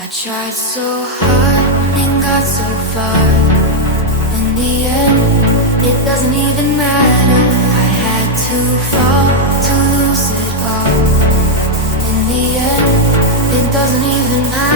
I tried so hard and got so far. In the end, it doesn't even matter. I had to fall to lose it all. In the end, it doesn't even matter.